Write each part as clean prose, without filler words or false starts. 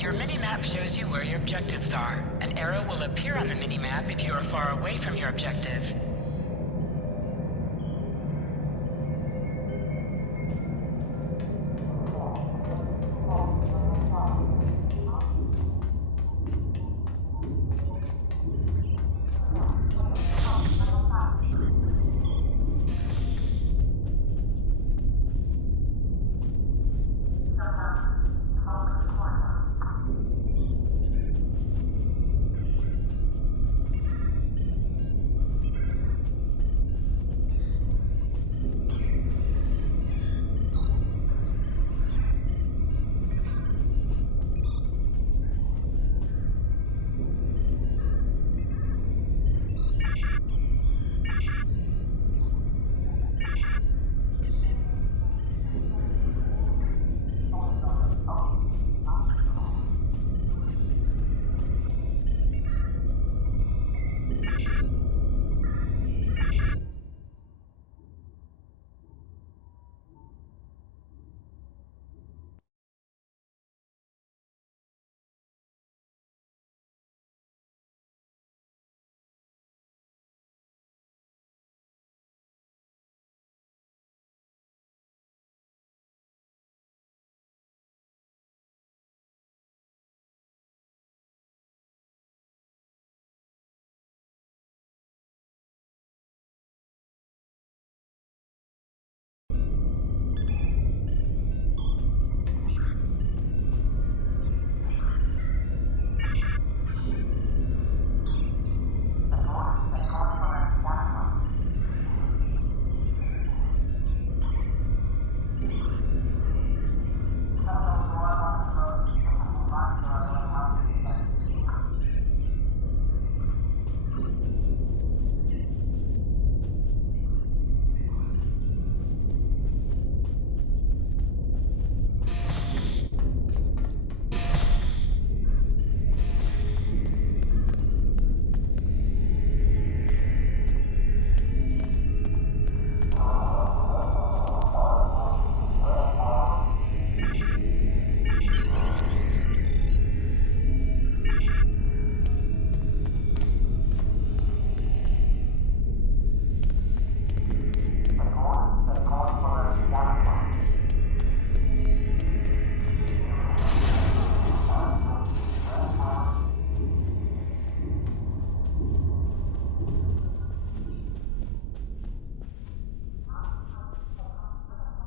Your mini-map shows you where your objectives are. An arrow will appear on the mini-map if you are far away from your objective.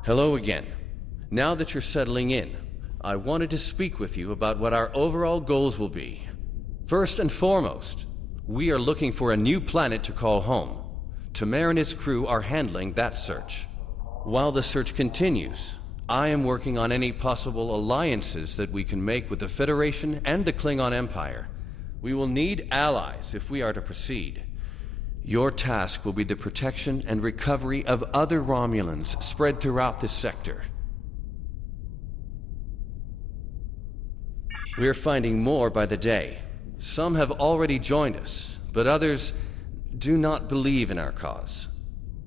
Hello again. Now that you're settling in, I wanted to speak with you about what our overall goals will be. First and foremost, we are looking for a new planet to call home. Tamer and his crew are handling that search. While the search continues, I am working on any possible alliances that we can make with the Federation and the Klingon Empire. We will need allies if we are to proceed. Your task will be the protection and recovery of other Romulans spread throughout this sector. We are finding more by the day. Some have already joined us, but others do not believe in our cause.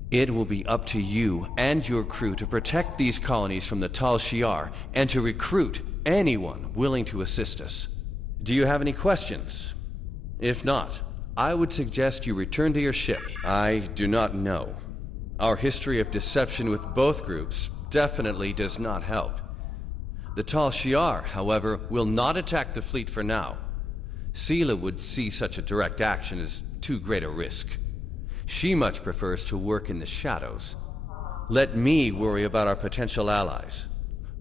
It will be up to you and your crew to protect these colonies from the Tal Shiar and to recruit anyone willing to assist us. Do you have any questions? If not, I would suggest you return to your ship. I do not know. Our history of deception with both groups definitely does not help. The Tal Shiar, however, will not attack the fleet for now. Sela would see such a direct action as too great a risk. She much prefers to work in the shadows. Let me worry about our potential allies.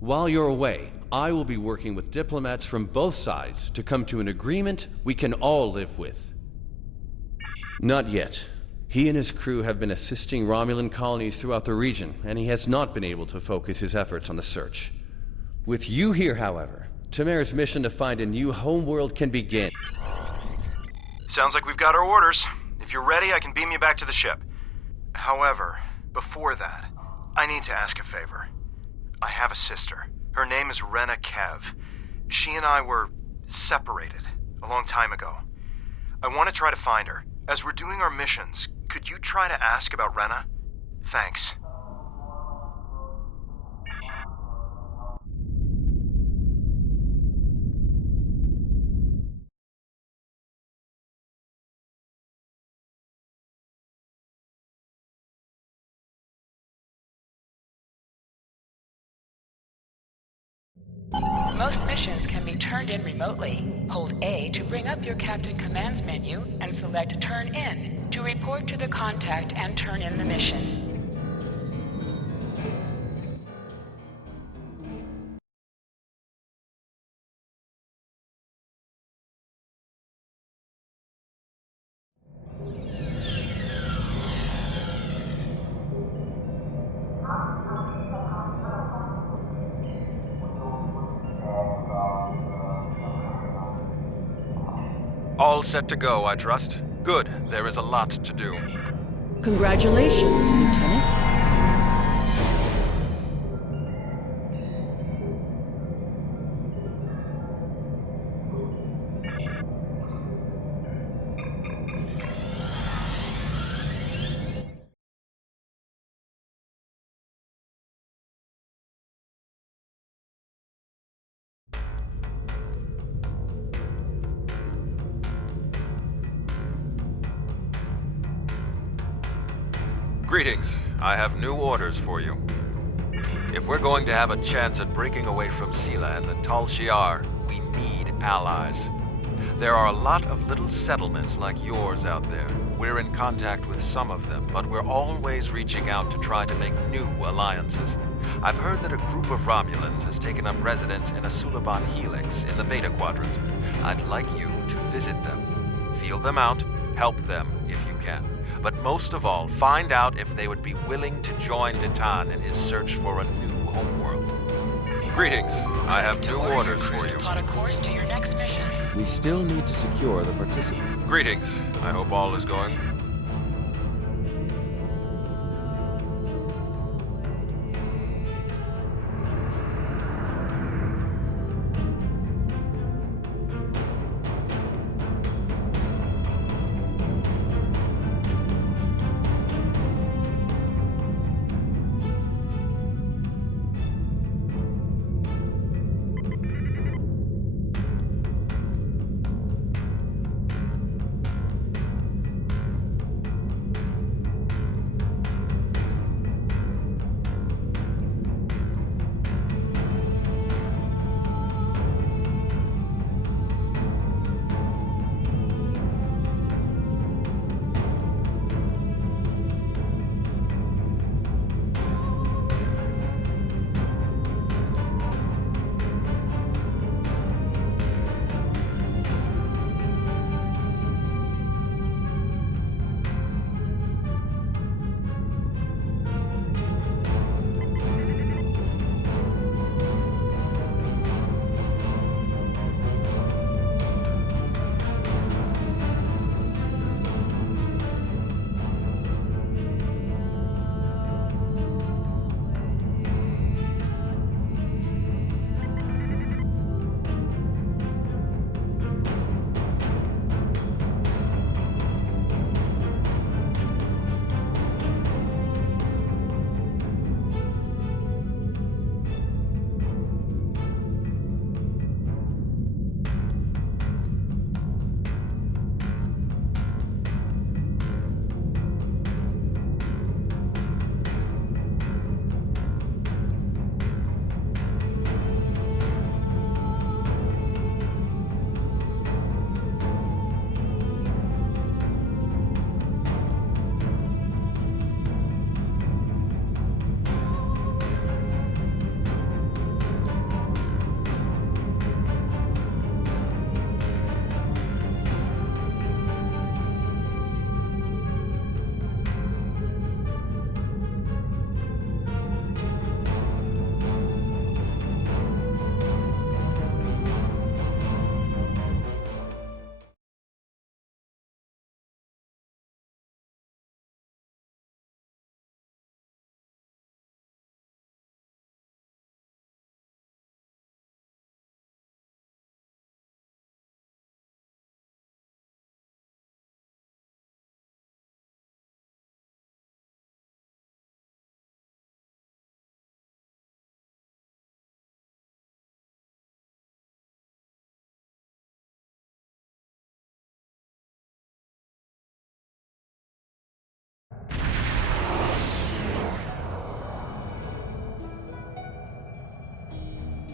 While you're away, I will be working with diplomats from both sides to come to an agreement we can all live with. Not yet. He and his crew have been assisting Romulan colonies throughout the region, and he has not been able to focus his efforts on the search. With you here, however, Tamer's mission to find a new homeworld can begin. Sounds like we've got our orders. If you're ready, I can beam you back to the ship. However, before that, I need to ask a favor. I have a sister. Her name is Rena Kev. She and I were separated a long time ago. I want to try to find her. As we're doing our missions, could you try to ask about Rena? Thanks. Most missions can be turned in remotely. Hold A to bring up your Captain Commands menu and select Turn In to report to the contact and turn in the mission. All set to go, I trust? Good. There is a lot to do. Congratulations, Lieutenant. Greetings. I have new orders for you. If we're going to have a chance at breaking away from Sela and the Tal Shiar, we need allies. There are a lot of little settlements like yours out there. We're in contact with some of them, but we're always reaching out to try to make new alliances. I've heard that a group of Romulans has taken up residence in a Suliban helix in the Beta Quadrant. I'd like you to visit them. Feel them out, help them if you can. But most of all, find out if they would be willing to join Titan in his search for a new homeworld. Greetings. I have new orders for you. Plot a course to your next mission. We still need to secure the participant. Greetings. I hope all is going.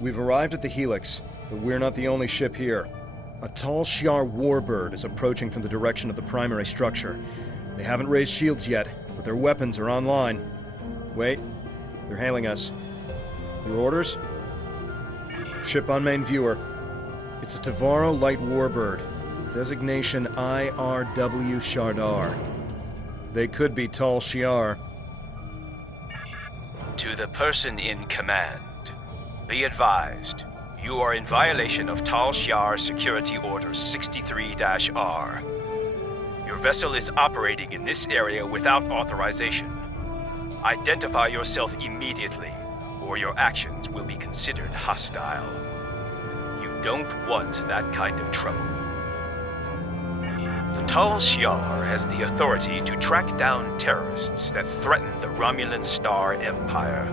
We've arrived at the Helix, but we're not the only ship here. A Tal Shiar warbird is approaching from the direction of the primary structure. They haven't raised shields yet, but their weapons are online. Wait, they're hailing us. Your orders? Ship on main viewer. It's a Tavaro light warbird. Designation IRW Shardar. They could be Tal Shiar. To the person in command, be advised, you are in violation of Tal Shiar Security Order 63-R. Your vessel is operating in this area without authorization. Identify yourself immediately, or your actions will be considered hostile. You don't want that kind of trouble. The Tal Shiar has the authority to track down terrorists that threaten the Romulan Star Empire,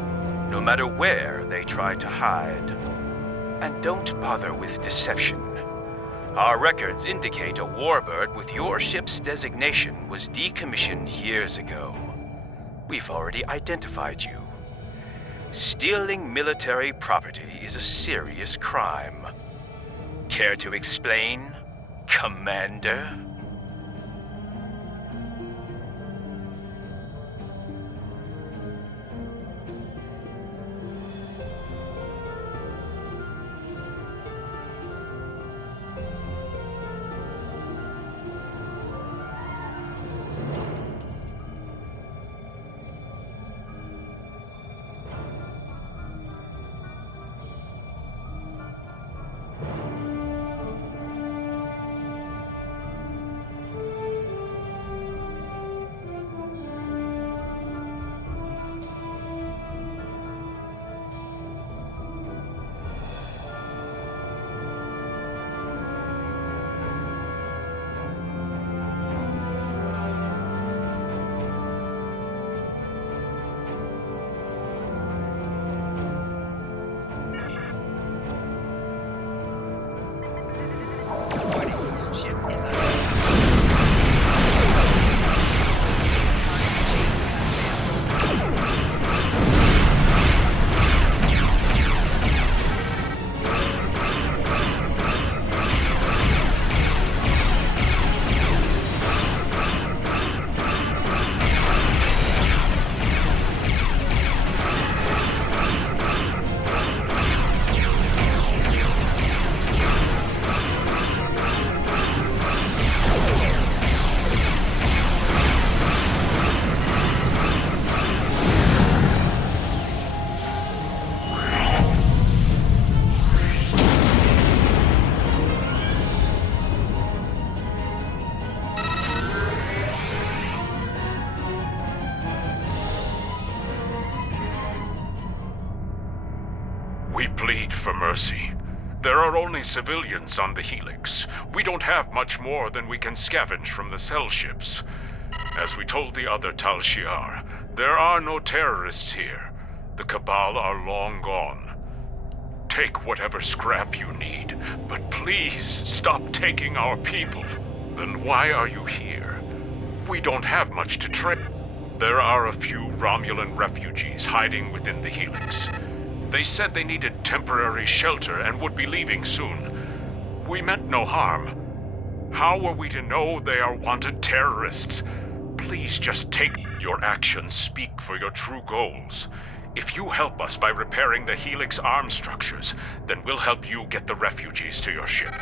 no matter where they try to hide. And don't bother with deception. Our records indicate a warbird with your ship's designation was decommissioned years ago. We've already identified you. Stealing military property is a serious crime. Care to explain, Commander? We plead for mercy. There are only civilians on the Helix. We don't have much more than we can scavenge from the cell ships. As we told the other Tal Shiar, there are no terrorists here. The Cabal are long gone. Take whatever scrap you need, but please stop taking our people. Then why are you here? We don't have much to trade. There are a few Romulan refugees hiding within the Helix. They said they needed temporary shelter and would be leaving soon. We meant no harm. How are we to know they are wanted terrorists? Please just take your actions, speak for your true goals. If you help us by repairing the Helix arm structures, then we'll help you get the refugees to your ship.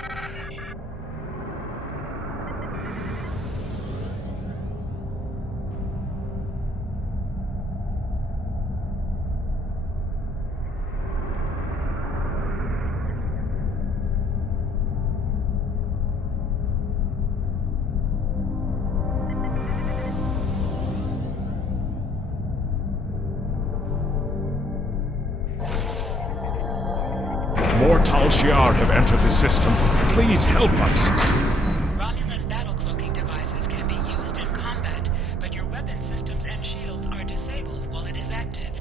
More Tal Shiar have entered the system. Please help us. Romulan battle cloaking devices can be used in combat, but your weapon systems and shields are disabled while it is active.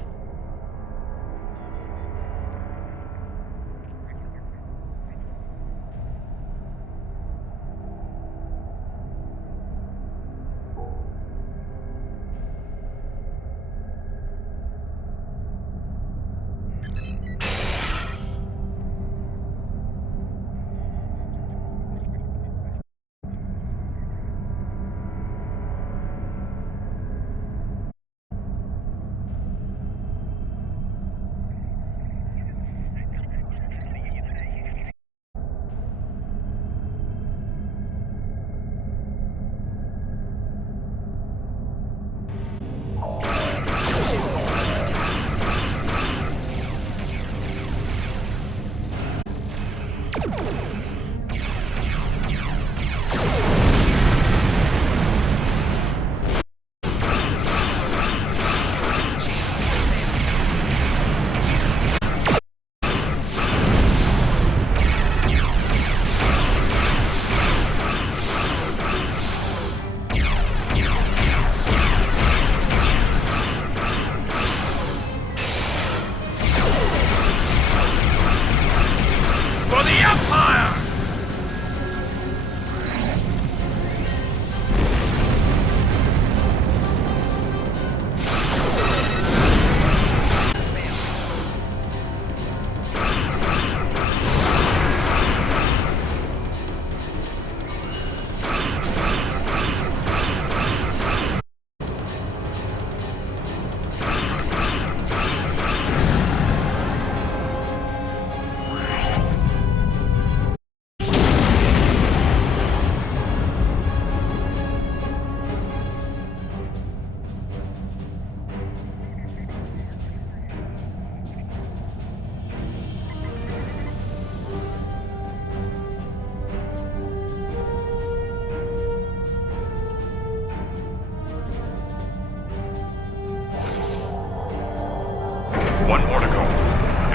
One more to go.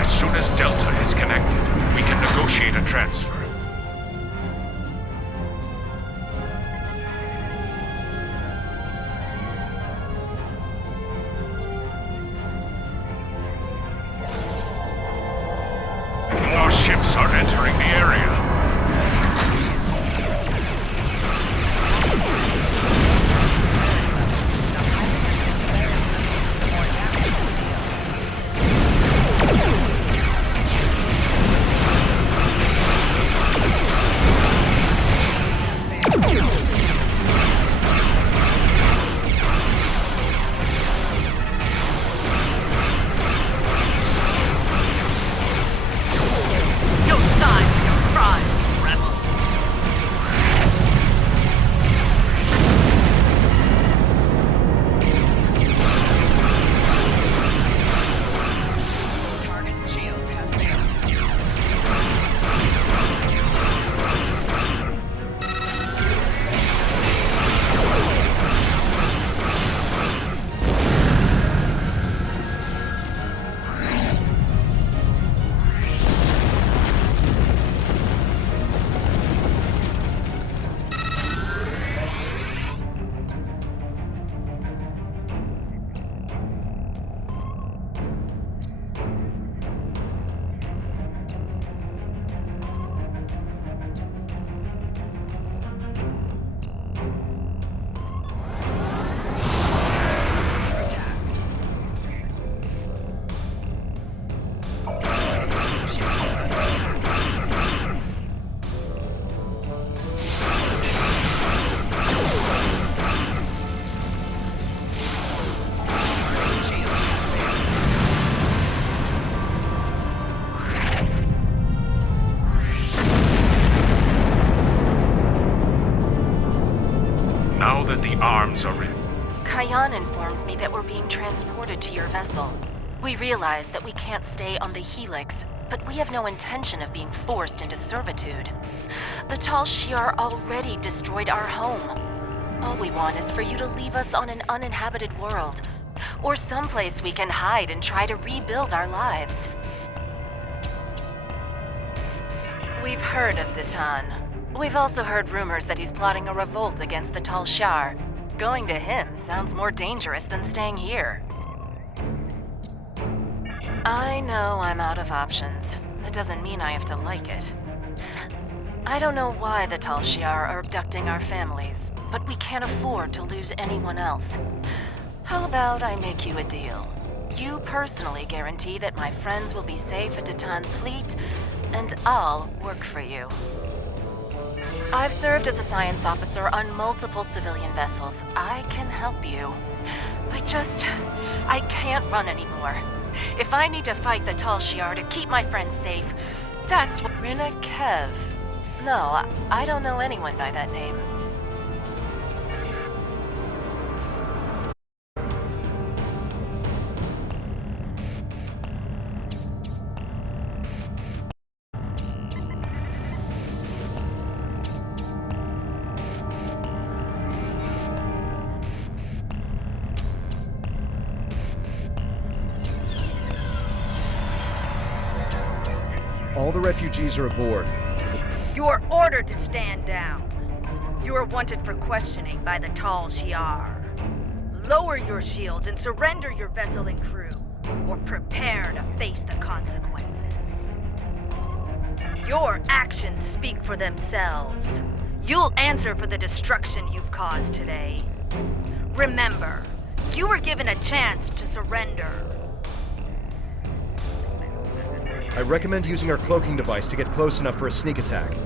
As soon as Delta is connected, we can negotiate a transfer. More ships are entering the area. Now that the arms are in, Kayan informs me that we're being transported to your vessel. We realize that we can't stay on the Helix, but we have no intention of being forced into servitude. The Tal Shiar already destroyed our home. All we want is for you to leave us on an uninhabited world, or someplace we can hide and try to rebuild our lives. We've heard of Datan. We've also heard rumors that he's plotting a revolt against the Tal Shiar. Going to him sounds more dangerous than staying here. I know I'm out of options. That doesn't mean I have to like it. I don't know why the Tal Shiar are abducting our families, but we can't afford to lose anyone else. How about I make you a deal? You personally guarantee that my friends will be safe at Datan's fleet, and I'll work for you. I've served as a science officer on multiple civilian vessels. I can help you. I can't run anymore. If I need to fight the Tal Shiar to keep my friends safe, that's what... Rina Kev. No, I don't know anyone by that name. All the refugees are aboard. You are ordered to stand down. You are wanted for questioning by the Tal Shiar. Lower your shields and surrender your vessel and crew, or prepare to face the consequences. Your actions speak for themselves. You'll answer for the destruction you've caused today. Remember, you were given a chance to surrender. I recommend using our cloaking device to get close enough for a sneak attack.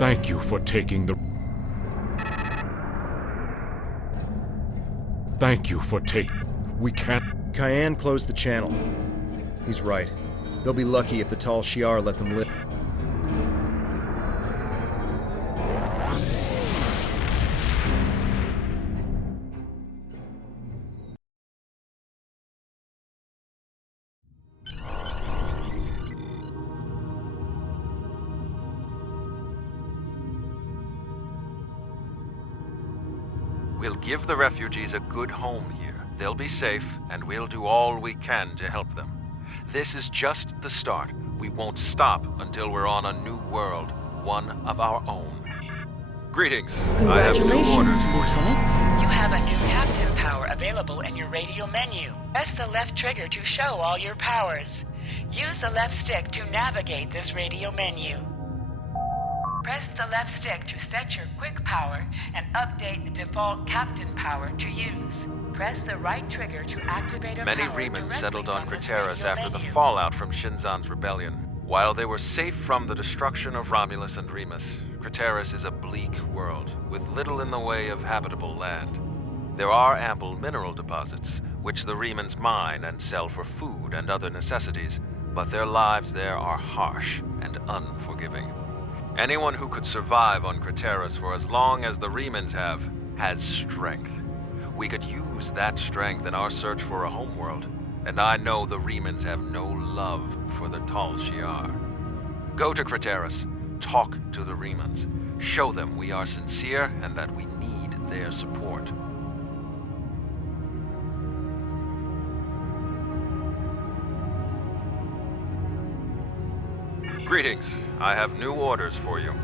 Thank you for taking the... Thank you for We can't... Cayenne closed the channel. He's right. They'll be lucky if the Tal Shiar let them live. We'll give the refugees a good home here. They'll be safe, and we'll do all we can to help them. This is just the start. We won't stop until we're on a new world, one of our own. Greetings. I have new Congratulations, orders for you. Lieutenant. You have a new captain power available in your radio menu. Press the left trigger to show all your powers. Use the left stick to navigate this radio menu. Press the left stick to set your quick power and update the default captain power to use. Press the right trigger to activate a Many power Remans directly settled on from this Craterus radio after the menu. fallout from Shinzan's rebellion. While they were safe from the destruction of Romulus and Remus, Craterus is a bleak world, with little in the way of habitable land. There are ample mineral deposits, which the Remans mine and sell for food and other necessities, but their lives there are harsh and unforgiving. Anyone who could survive on Craterus for as long as the Remans have, has strength. We could use that strength in our search for a homeworld, and I know the Remans have no love for the Tal Shiar. Go to Craterus, talk to the Remans, show them we are sincere and that we need their support. Greetings. I have new orders for you.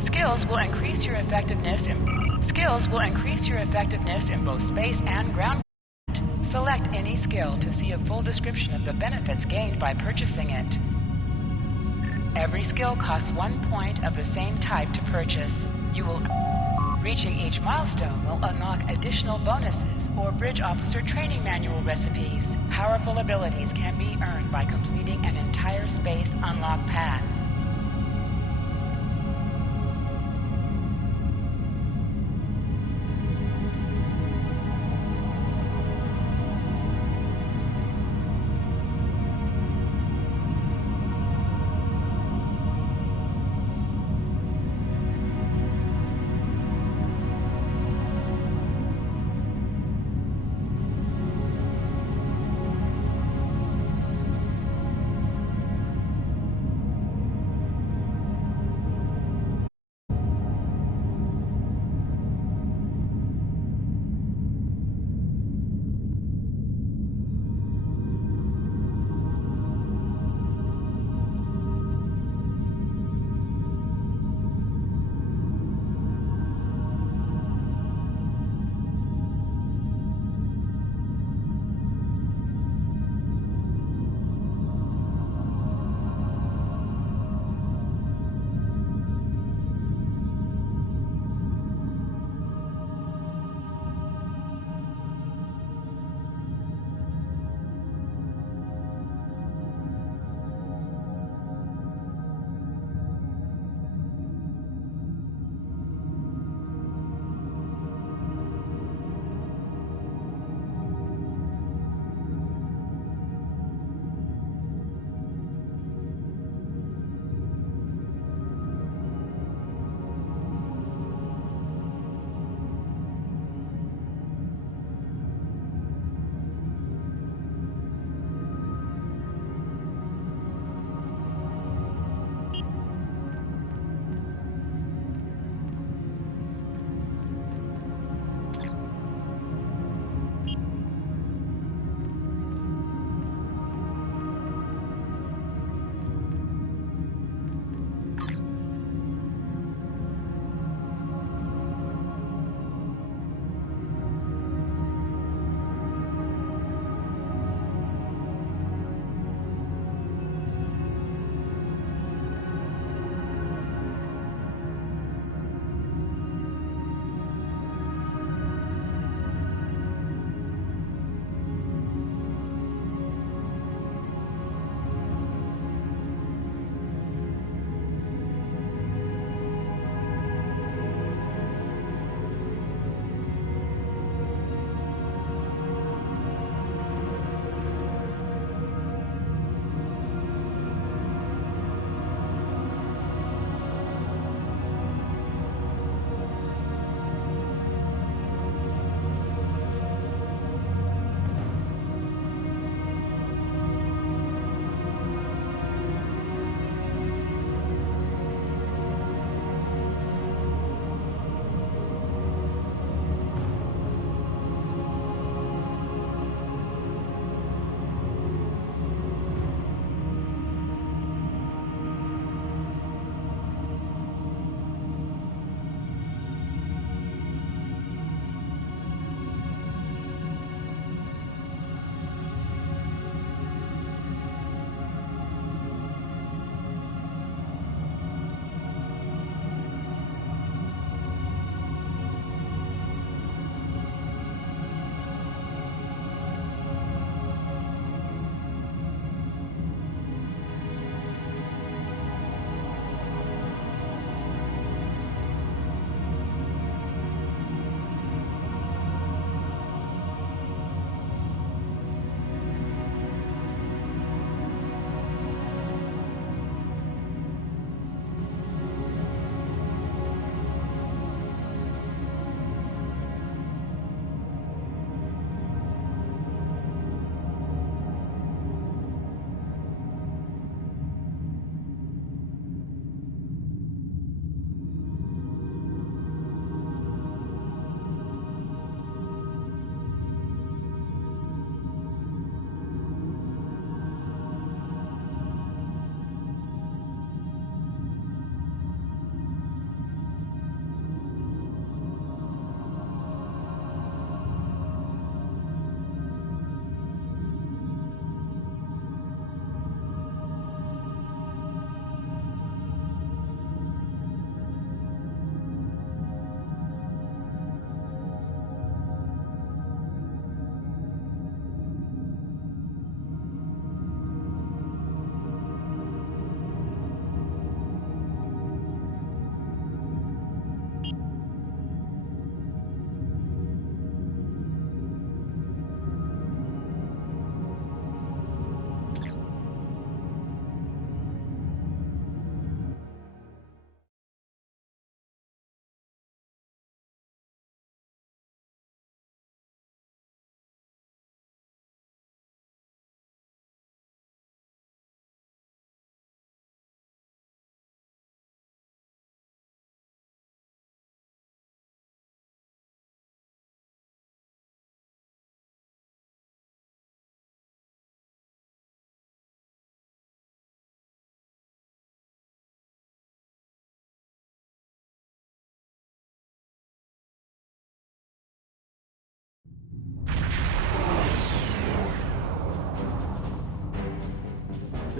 Skills will increase your effectiveness in both space and ground. Select any skill to see a full description of the benefits gained by purchasing it. Every skill costs 1 point of the same type to purchase. Reaching each milestone will unlock additional bonuses or bridge officer training manual recipes. Powerful abilities can be earned by completing an entire space unlock path.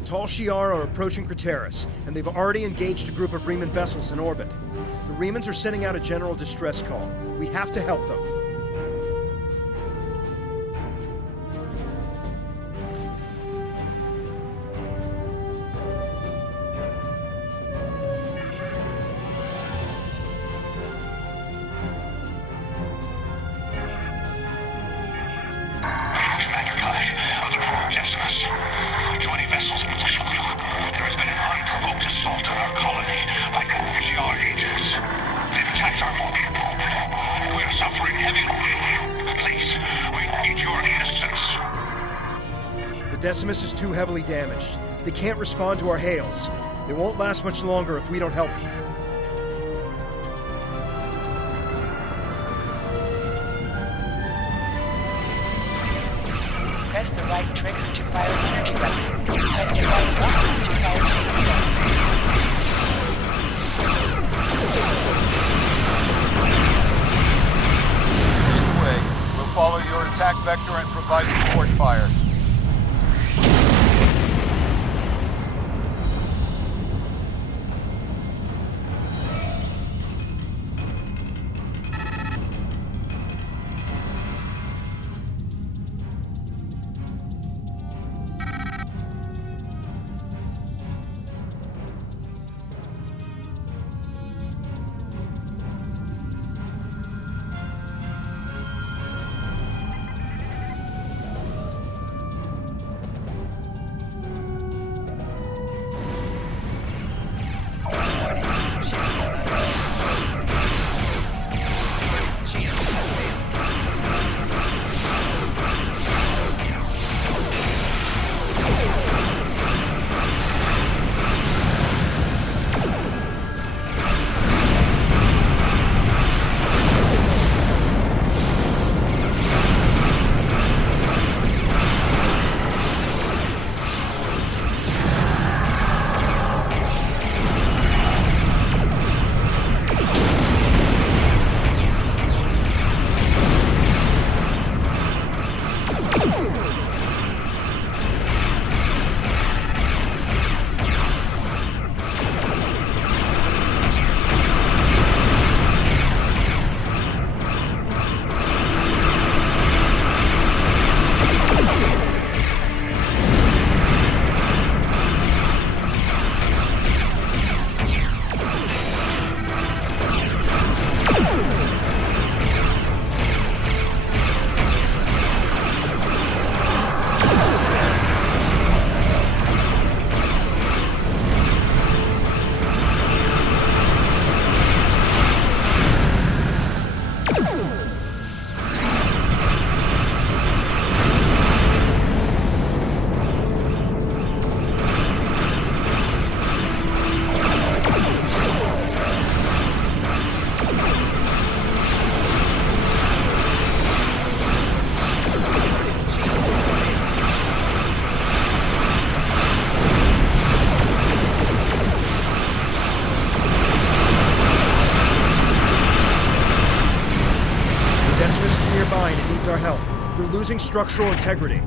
Tal Shiar are approaching Craterus, and they've already engaged a group of Riemann vessels in orbit. The Riemanns are sending out a general distress call. We have to help them. Decimus is too heavily damaged. They can't respond to our hails. They won't last much longer if we don't help them. Press the right trigger to fire energy weapons. Press the right button to fire torpedoes. Lead the way. We'll follow your attack vector and provide support fire. Our help. They're losing structural integrity.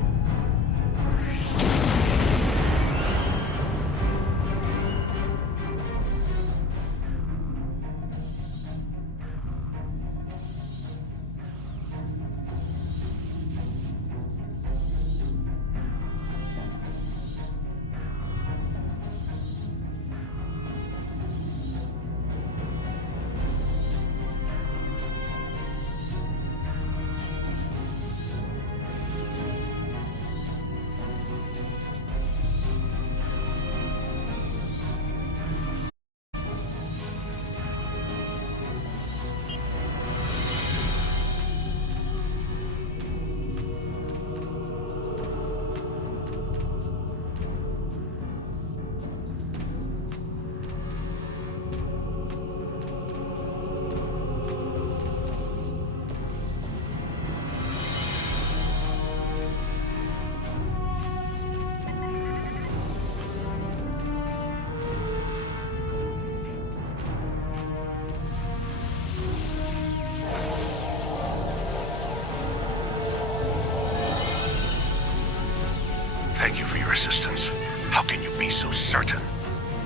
Thank you for your assistance. How can you be so certain?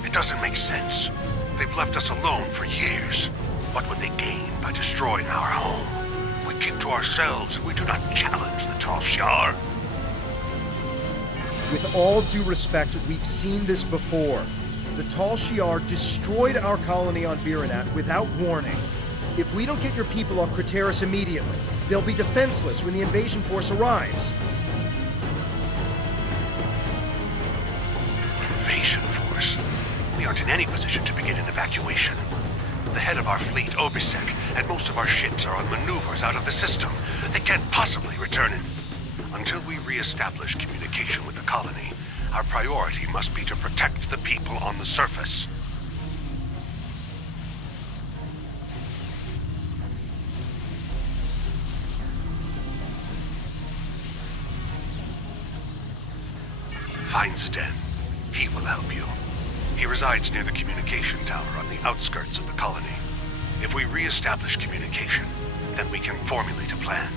It doesn't make sense. They've left us alone for years. What would they gain by destroying our home? We keep to ourselves and we do not challenge the Tal Shiar. With all due respect, we've seen this before. The Tal Shiar destroyed our colony on Viranat without warning. If we don't get your people off Craterus immediately, they'll be defenseless when the invasion force arrives. Invasion force? We aren't in any position to begin an evacuation. The head of our fleet, Obisek, and most of our ships are on maneuvers out of the system. They can't possibly return it. Until we re-establish communication with the colony, our priority must be to protect the people on the surface. Find Zidane. He will help you. He resides near the communication tower on the outskirts of the colony. If we re-establish communication, then we can formulate a plan.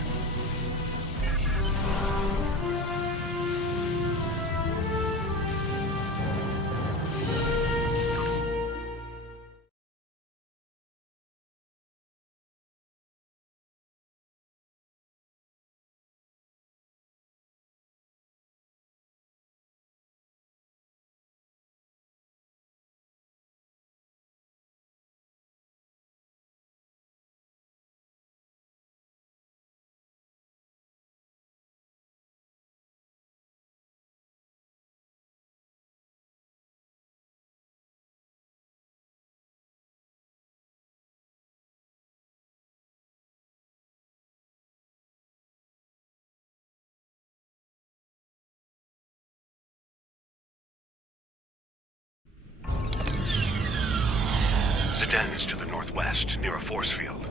Zidane is to the northwest, near a force field.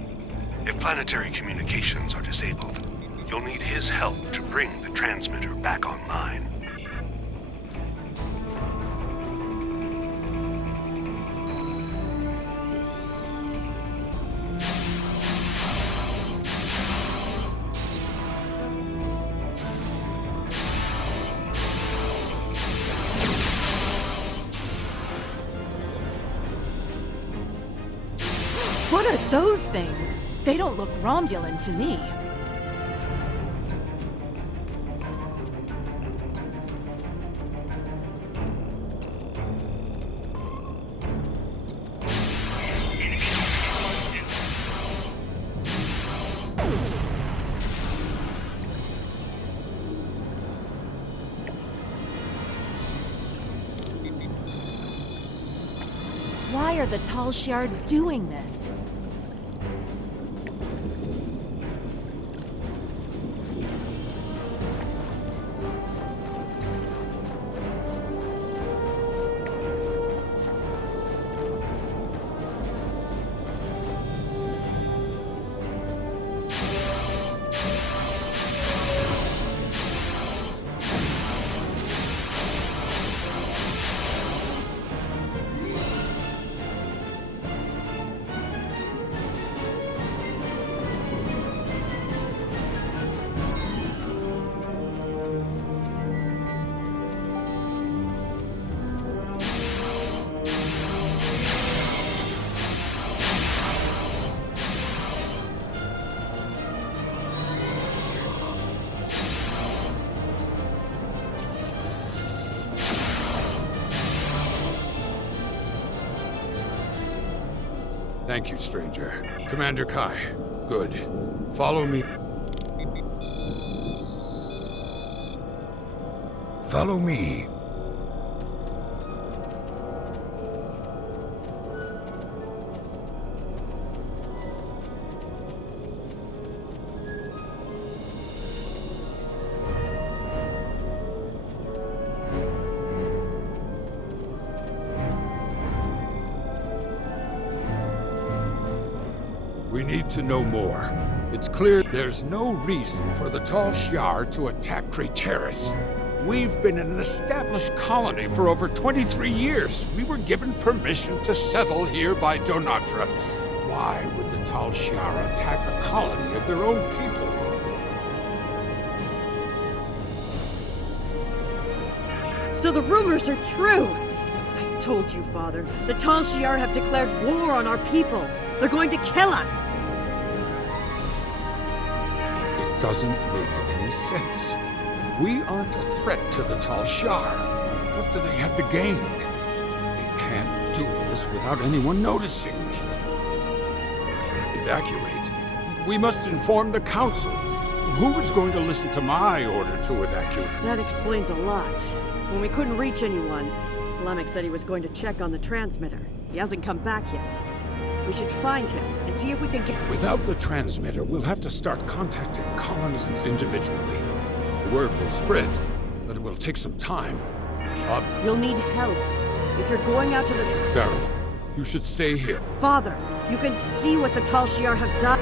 If planetary communications are disabled, you'll need his help to bring the transmitter back online. What are those things? They don't look Romulan to me. Why are the Tal Shiar doing this? Thank you, stranger. Commander Kai. Good. Follow me. Follow me. We need to know more. It's clear there's no reason for the Tal Shiar to attack Craterus. We've been an established colony for over 23 years. We were given permission to settle here by Donatra. Why would the Tal Shiar attack a colony of their own people? So the rumors are true! I told you, Father. The Tal Shiar have declared war on our people. They're going to kill us! It doesn't make any sense. We aren't a threat to the Tal Shiar. What do they have to gain? They can't do this without anyone noticing. Evacuate. We must inform the Council. Who is going to listen to my order to evacuate? That explains a lot. When we couldn't reach anyone, Islamic said he was going to check on the transmitter. He hasn't come back yet. We should find him and see if we can get... Without the transmitter, we'll have to start contacting colonists individually. The word will spread, but it will take some time. You'll need help. If you're going out to the... Farrell, you should stay here. Father, you can see what the Tal Shiar have done.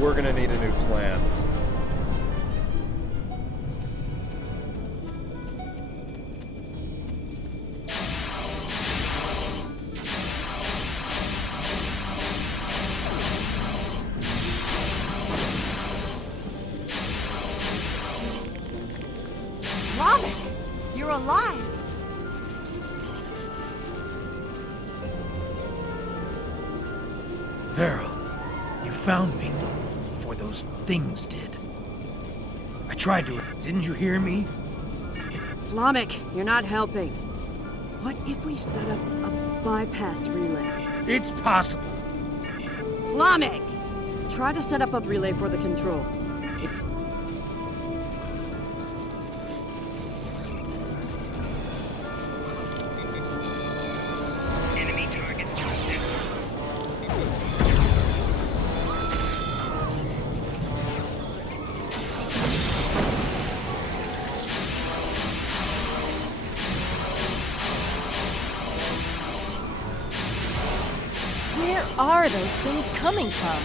We're gonna need a new plan. Slavic, you're alive. Farrell, you found me before those things did. I tried to. Didn't you hear me? Islamic, you're not helping. What if we set up a bypass relay? It's possible. Islamic! Try to set up a relay for the controls. Enemy target. Where are those things coming from?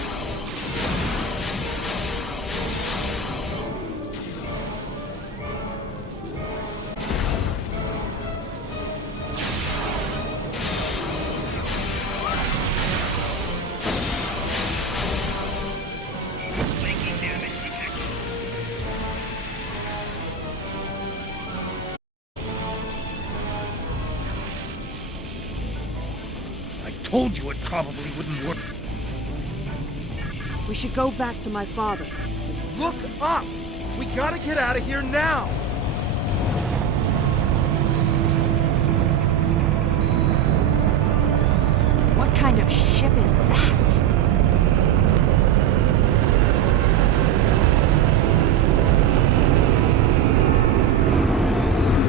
Told you it probably wouldn't work. We should go back to my father. Look up! We gotta get out of here now! What kind of ship is that?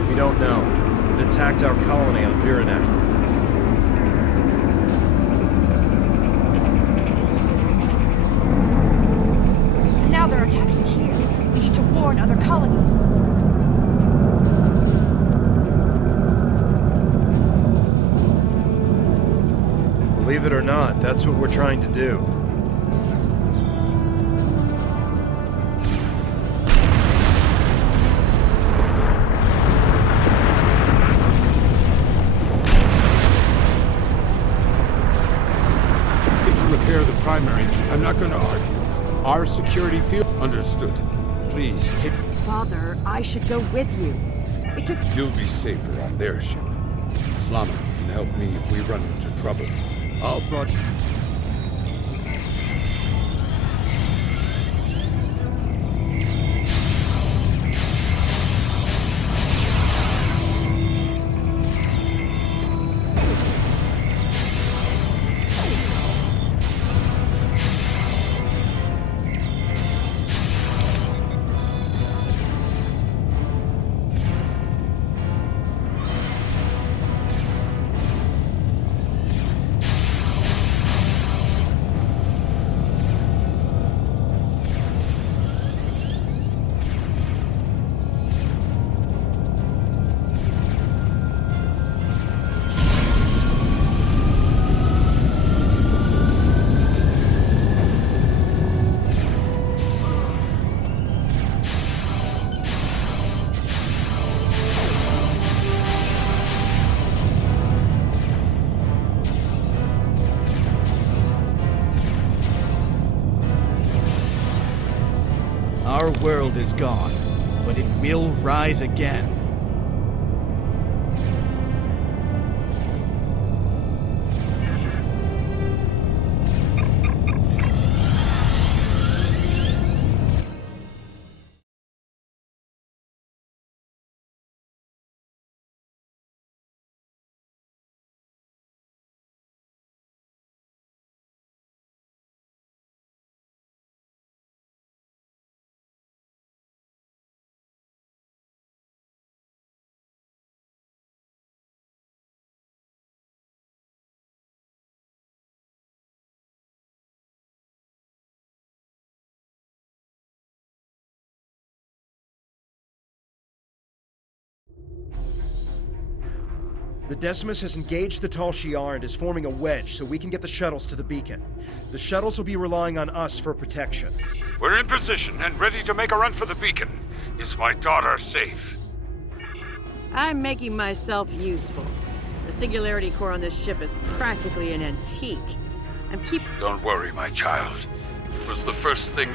We don't know. It attacked our colony on Viranet. They're attacking here. We need to warn other colonies. Believe it or not, that's what we're trying to do. To repair the primary, I'm not going to argue. Our security field... Understood. Please, take... Father, I should go with you. It took... You'll be safer on their ship. Slamek can help me if we run into trouble. I'll broad... Our world is gone, but it will rise again. The Decimus has engaged the Tal Shiar and is forming a wedge so we can get the shuttles to the beacon. The shuttles will be relying on us for protection. We're in position and ready to make a run for the beacon. Is my daughter safe? I'm making myself useful. The singularity core on this ship is practically an antique. Don't worry, my child. It was the first thing...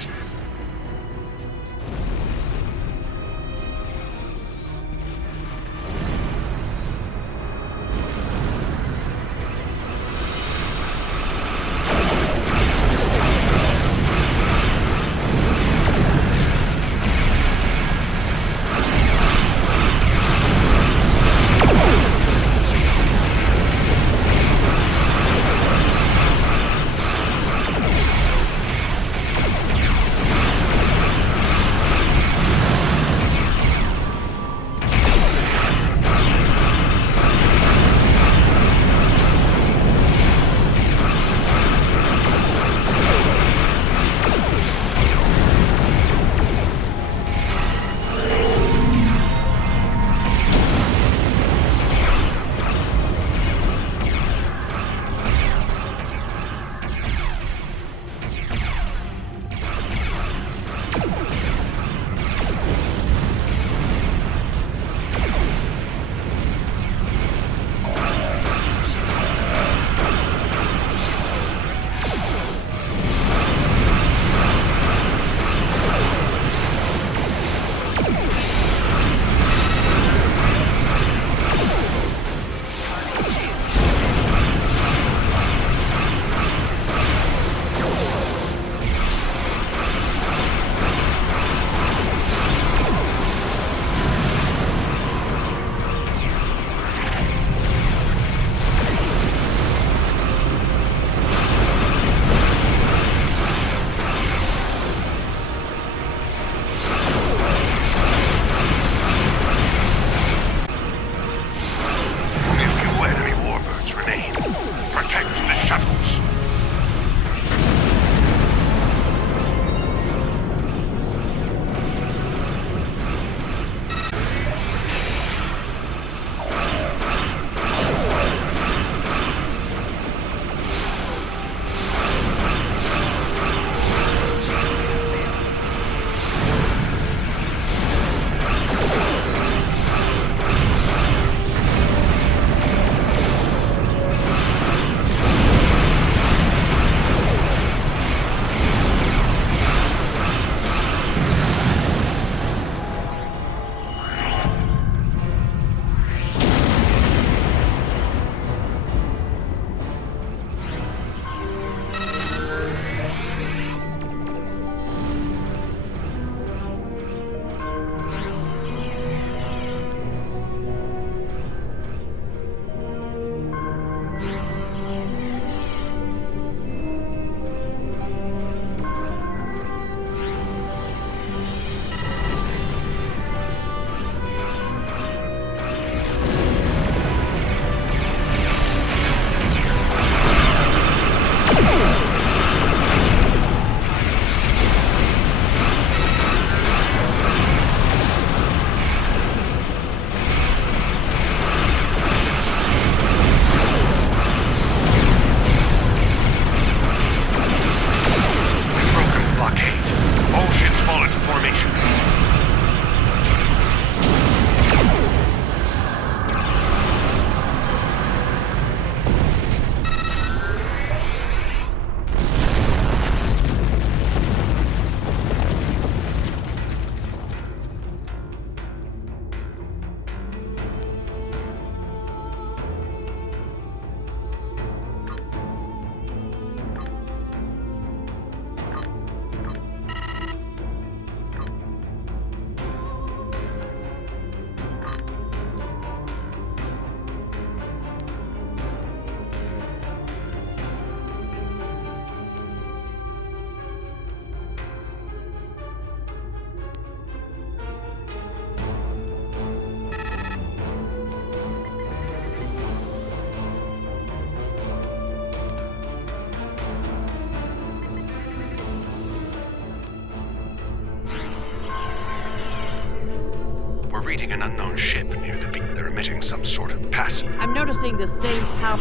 greeting an unknown ship near the beach. They're emitting some sort of passive. I'm noticing the same power.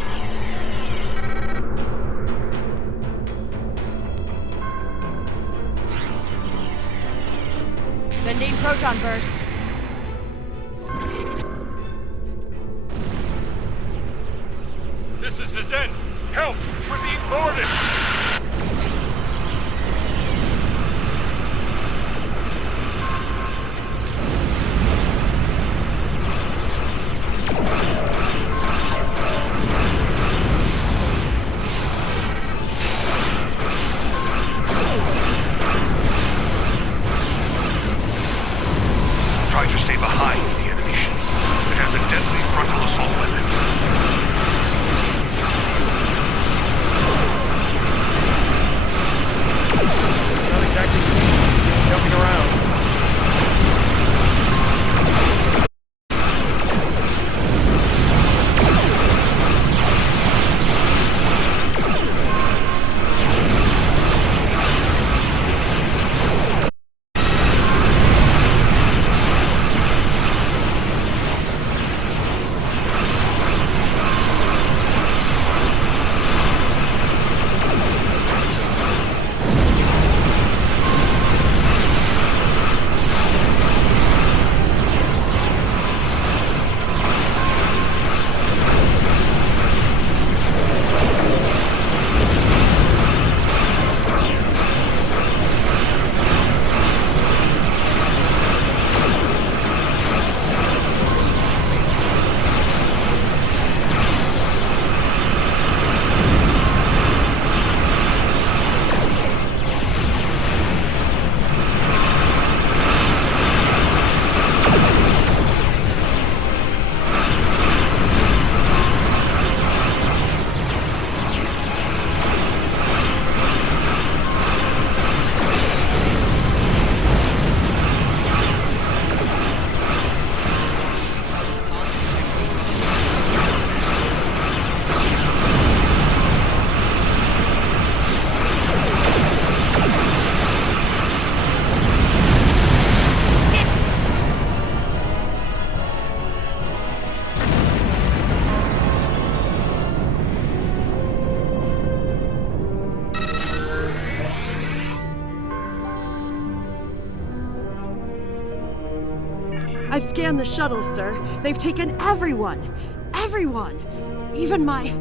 Sending proton burst. This is the den. Help! We're being boarded! Try to stay behind the enemy ship. It has a deadly frontal assault weapon. It's not exactly easy. It keeps jumping around. I've scanned the shuttles, sir. They've taken everyone. Everyone. Even my...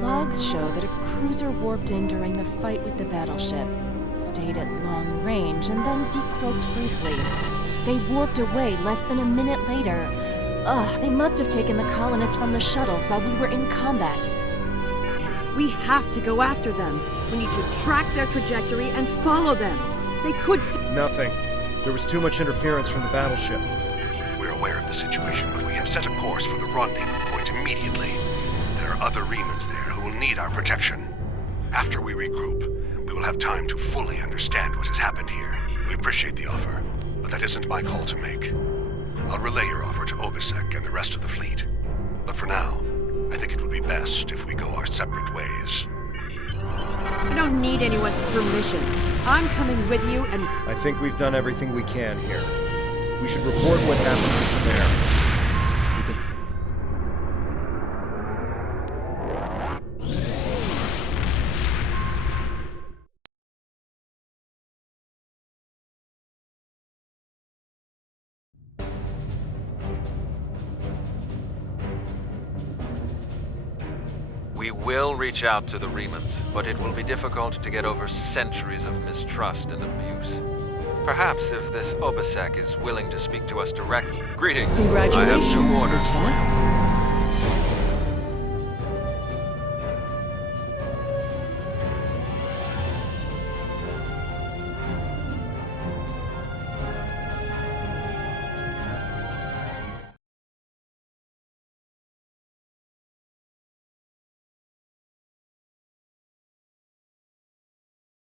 Logs show that a cruiser warped in during the fight with the battleship, stayed at long range, and then decloaked briefly. They warped away less than a minute later. Ugh, they must have taken the colonists from the shuttles while we were in combat. We have to go after them. We need to track their trajectory and follow them. They could Nothing. There was too much interference from the battleship. We're aware of the situation, but we have set a course for the rendezvous point immediately. There are other Remans there who will need our protection. After we regroup, we will have time to fully understand what has happened here. We appreciate the offer, but that isn't my call to make. I'll relay your offer to Obisek and the rest of the fleet. But for now, I think it would be best if we go our separate ways. I don't need anyone's permission. I'm coming with you and... I think we've done everything we can here. We should report what happens to there. We can... We will reach out to the Remans, but it will be difficult to get over centuries of mistrust and abuse. Perhaps if this Obisek is willing to speak to us directly. Greetings. Congratulations, I have new orders for Lieutenant. you.